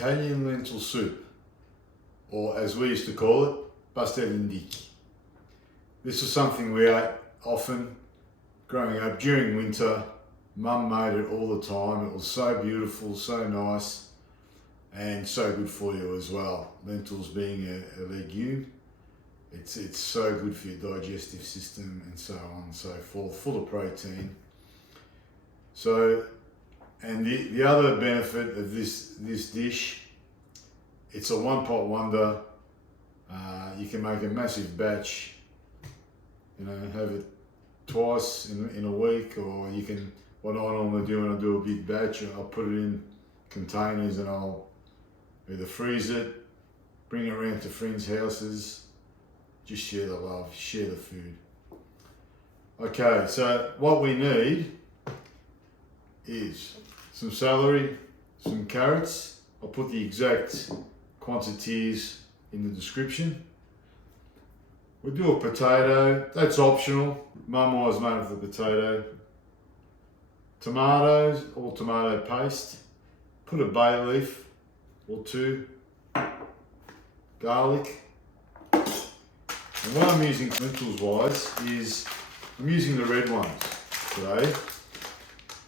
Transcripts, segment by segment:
Italian lentil soup, or as we used to call it, pasta lindicchie. This is something we ate often growing up during winter. Mum made it all the time. It was so beautiful, so nice, and so good for you as well. Lentils being a legume, it's so good for your digestive system and so on and so forth, full of protein. So, and the other benefit of this dish, it's a one-pot wonder. You can make a massive batch, you know, have it twice in a week, or you can, what I normally do when I do a big batch, I'll put it in containers and I'll either freeze it, bring it around to friends' houses, just share the love, share the food. Okay, so what we need is some celery, some carrots. I'll put the exact quantities in the description. We'll do a potato, that's optional. Mum always made it with the potato. Tomatoes or tomato paste. Put a bay leaf or two. Garlic. And what I'm using lentils wise is I'm using the red ones today.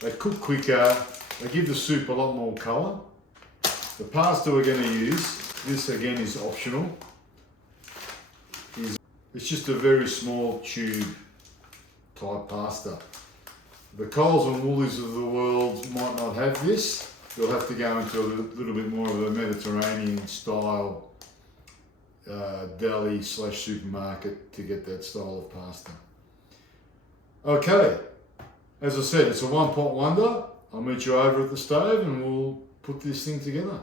They cook quicker, they give the soup a lot more colour. The pasta we're going to use, this again is optional, it's just a very small tube type pasta. The Coles and Woolies of the world might not have this. You'll have to go into a little bit more of a Mediterranean style deli / supermarket to get that style of pasta. Okay, as I said, it's a one-pot wonder. I'll meet you over at the stove and we'll put this thing together.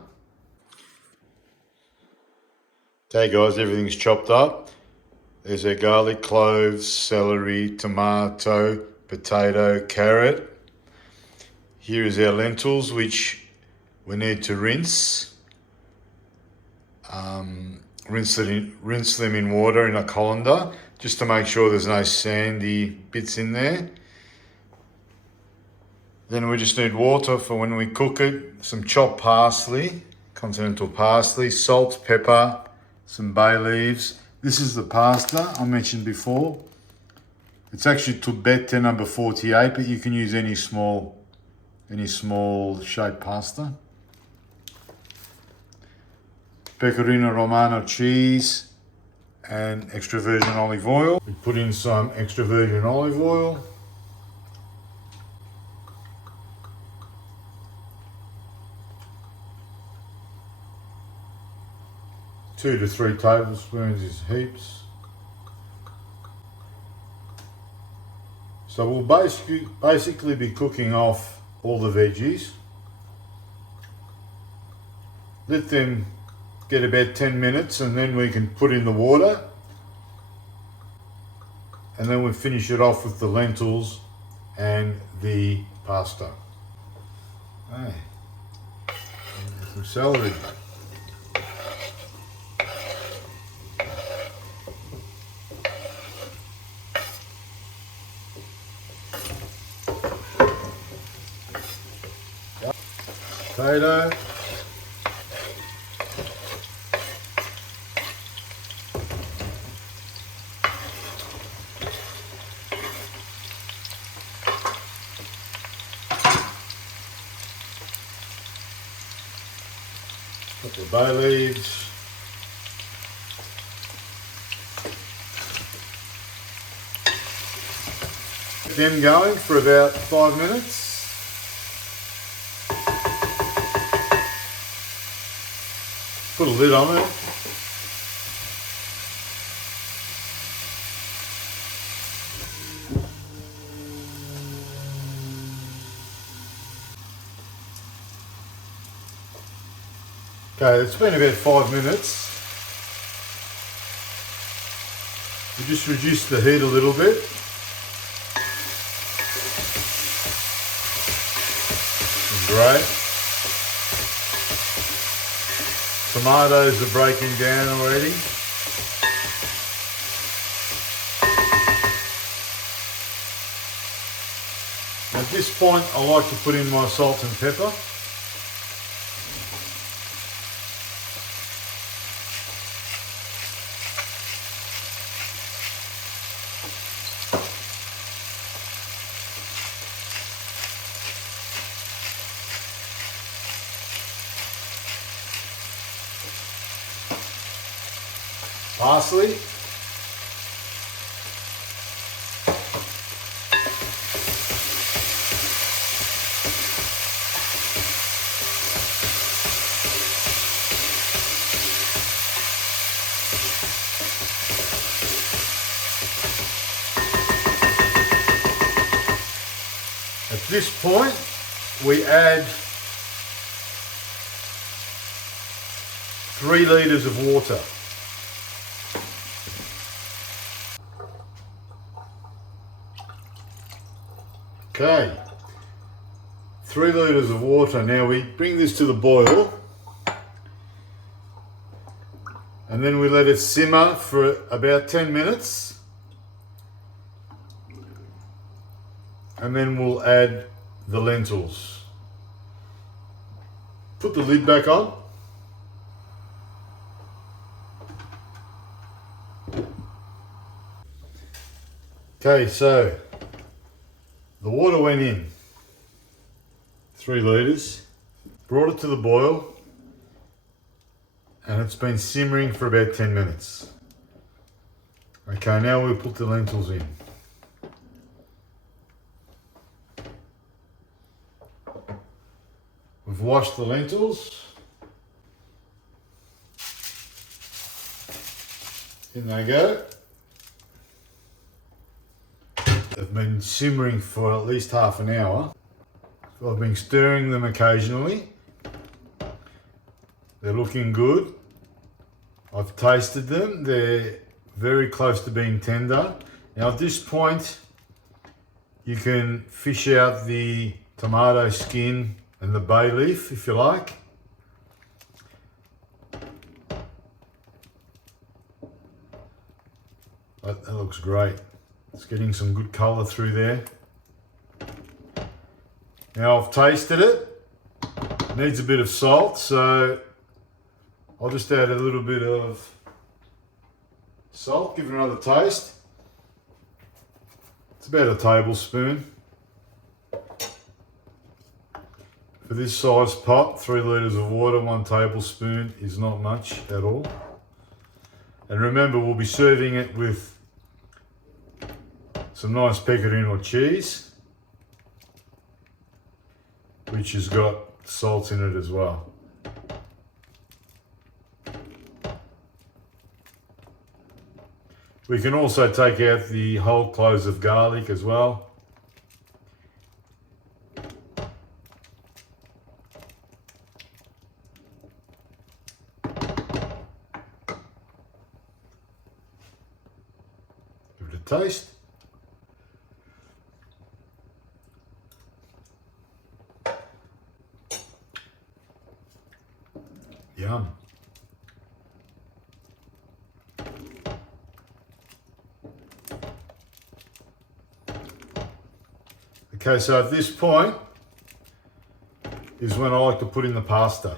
Okay guys, everything's chopped up. There's our garlic, cloves, celery, tomato, potato, carrot. Here is our lentils, which we need to rinse. Rinse them in water in a colander, just to make sure there's no sandy bits in there. Then we just need water for when we cook it, some chopped parsley, continental parsley, salt, pepper, some bay leaves. This is the pasta I mentioned before. It's actually tubette number 48, but you can use any small shaped pasta. Pecorino Romano cheese and extra virgin olive oil. We put in some extra virgin olive oil. Two to 3 tablespoons is heaps. So we'll basically be cooking off all the veggies. Let them get about 10 minutes and then we can put in the water. And then we finish it off with the lentils and the pasta. Hey, some celery. Potato. Couple of bay leaves. Get them going for about 5 minutes. Put a lid on it. Okay, it's been about 5 minutes. We just reduced the heat a little bit. Great. Tomatoes are breaking down already. At this point, I like to put in my salt and pepper. parsley. At this point, we add 3 litres of water. Okay, 3 litres of water. Now we bring this to the boil and then we let it simmer for about 10 minutes. And then we'll add the lentils. Put the lid back on. Okay, so the water went in, 3 litres, brought it to the boil, and it's been simmering for about 10 minutes. Okay, now we'll put the lentils in. We've washed the lentils. In they go. They've been simmering for at least half an hour. So I've been stirring them occasionally. They're looking good. I've tasted them. They're very close to being tender. Now at this point, you can fish out the tomato skin and the bay leaf if you like. That looks great. It's getting some good colour through there. Now I've tasted it. It needs a bit of salt, so I'll just add a little bit of salt, give it another taste. It's about a tablespoon. For this size pot, 3 litres of water, 1 tablespoon is not much at all. And remember, we'll be serving it with some nice Pecorino cheese, which has got salt in it as well. We can also take out the whole cloves of garlic as well. Give it a taste. Yum. Okay, so at this point is when I like to put in the pasta.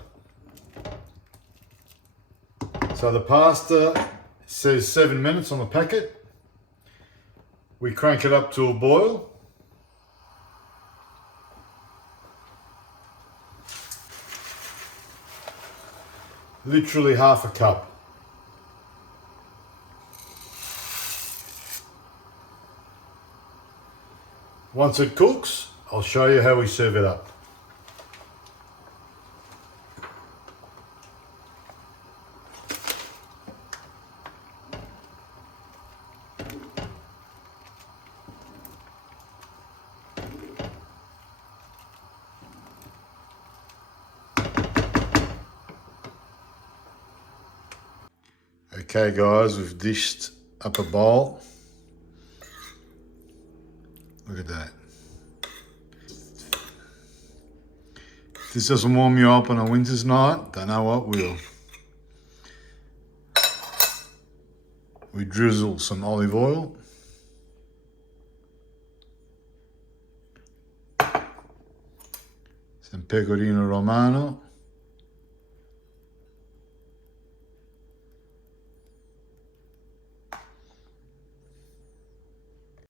So the pasta says 7 minutes on the packet. We crank it up to a boil. Literally half a cup. Once it cooks, I'll show you how we serve it up. Okay guys, we've dished up a bowl. Look at that. If this doesn't warm you up on a winter's night, don't know what will. We drizzle some olive oil. Some Pecorino Romano.